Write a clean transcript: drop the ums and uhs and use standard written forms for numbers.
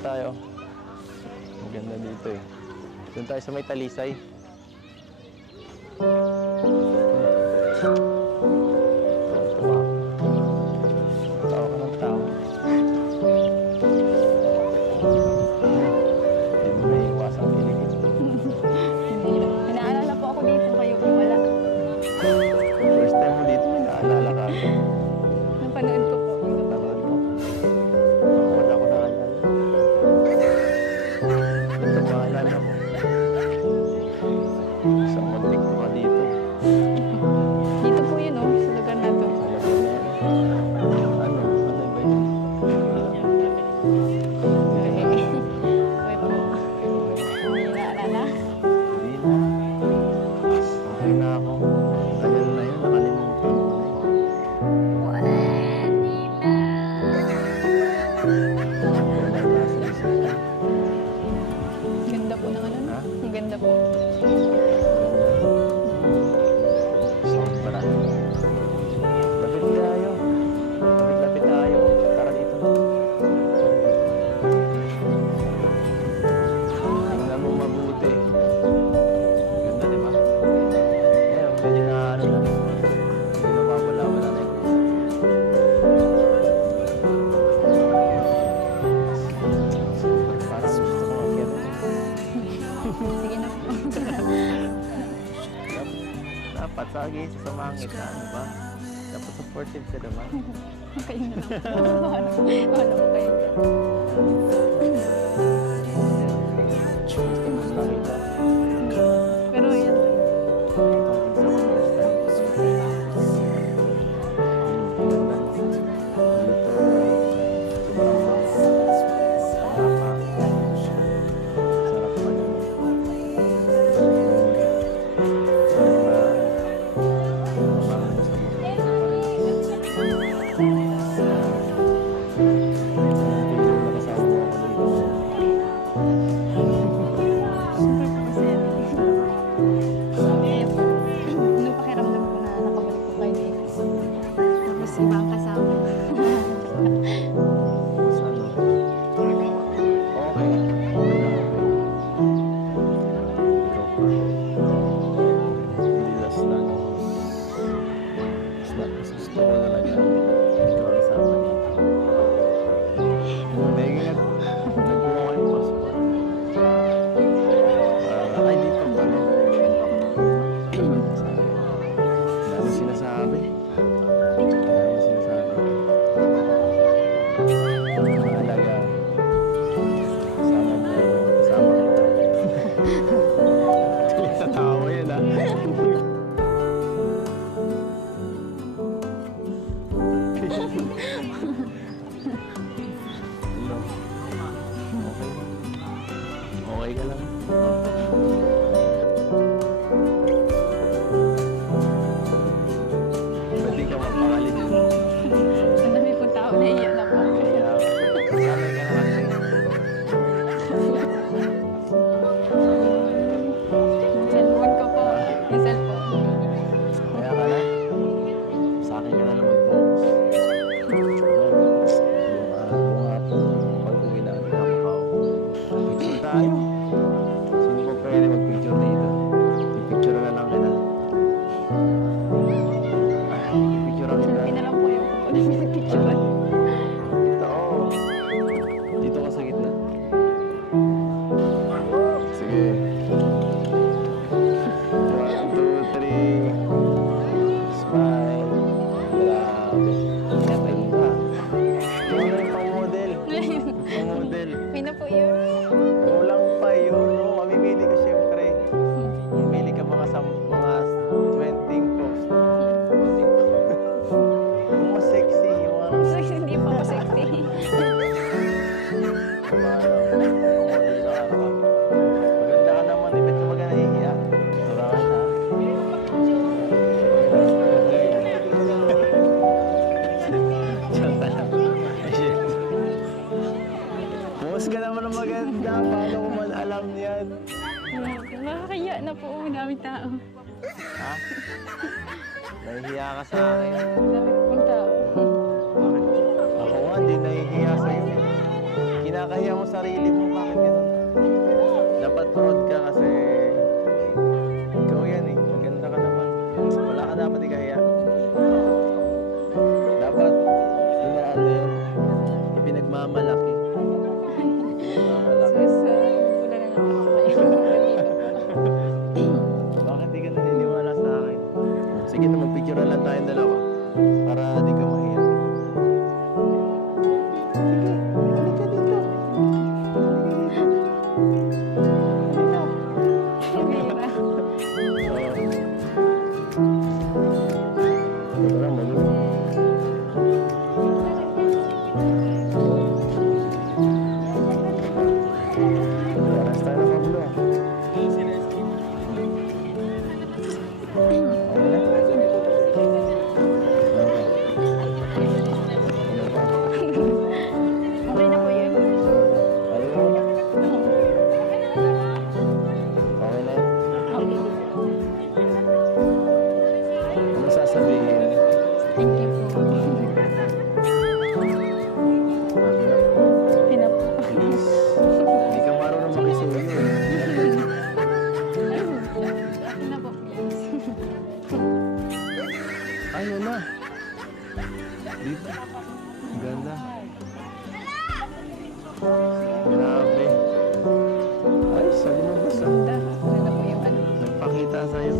tayo. Maganda dito eh. Doon tayo sa may talisay. Tao ka ng tao. Hindi mo naiiwasang kiligin. Hindi na. Inaalala po ako dito kayo kung wala. First time mo dito, may naalala ka. Napanood ko po. Napanood mo. Wala ko naalala. Ito maalala mo. Isang muntik mo ka dito. Dito po yun, oh. Sa lugar na to. Alam mo na yan. Ano? Ano ba yun? Okay po. Hindi naalala. Hindi na. Okay na ako. Tagal na yun. Nakalimutan mo na yun. Wala na sa isipan. Ganda po ng ano. Ha? Ang ganda po. Sobra. Lapit tayo. Lapit tayo. Tara dito. Tingnan mo mabuti. Ganda, di ba? Ngayon, medyo na ano na. Hindi na mawala-wala na yun. Parang gusto ko mag-get. Sige na po. Dapat sagi sa sumangit na, ano ba? Dapat supportive ka naman. Kayo na lang. Ano po kayo? Gusto mo lang ito. Pero yan. Itong sa first time. Dito, sobrang sarap. Sarap pa yun. Super po kasi. Sabi po. Ano pakiramdam ko na nakabalik po kayo dito. Tapos ibang kasama. Mas ano, okay. Ikaw pa. Hindi last lang. Mas gusto ko talaga. Ikaw ang isama dito. May nga, nagbuha ko yung passport. Ay, dito pala. Sabi, dami sinasabi. Dami sinasabi. Mahalaga. Kasama mo. Kasama kita. Tuloy sa tao yun, ah. Hello. Okay. Okay ka lang. Pwede ka mapangalit yun. Ang dami po tao na iyak na po. Kaya, sanay ka na kasi. Yung cellphone ko po. Yung cellphone. Kaya ka na. Sa akin ka na lang mag-focus. Yung hapon, pag-uwi natin na makaupo. Picture tayo. Sino po pwede mag-picture dito? I-picture na lang kita. I-picture ang kita. Selfie na lang po yung picture. Ito, oh. Dito ka sa gitna. Sige. 1, 2, 3. Smile. Grabe. Ganda. Ano yung pang-model? Pang-model. Okay na po yun. Kulang pa yun, no? Mamimili ka siyempre. Mamimili ka mga 20 post. Yung mas sexy, yung mga Hindi po ako sexy. maganda ka naman, eh. Ba't ka baga nahihiya? Turangan na. Tsaka lang. Ay, shit. Pumas ka naman ng maganda. Paano ko man alam yan? Nakakaya na po. Ang daming tao. Ha? Nahihiya ka sa akin. Ang dami pong tao. Bakit? Ako nga, hindi nahihiya sa'yo. Kinakahiya mo sarili mo. Bakit ganun? Dapat proud ka kasi ikaw yan eh. Maganda ka naman. Wala ka dapat ikahiya. Dapat inaano yun. Ipinagmamalaki. Ipinagmamalaki. So, wala na naman ako kayo. Bakit di ka naniniwala sa akin? Sige na, magpicture lang tayong dalawa. Para di ka mahiya. Sige, halika dito. Halika dito. Ito lang, mag-uwi. Oras tayo na, Pablo. Okay na? Okay na po yun. Ayaw mo na? Okay na? Okay. Ano sasabihin? Thank you po. Okay na po. Please. Hindi ka marunong makisuyo eh. Okay na po, please. Ayaw na. Dito. Ang ganda. Grabe. Ay, sa lumabas ah. Ganda. Ganda po yung ano. Nagpakita sa'yo.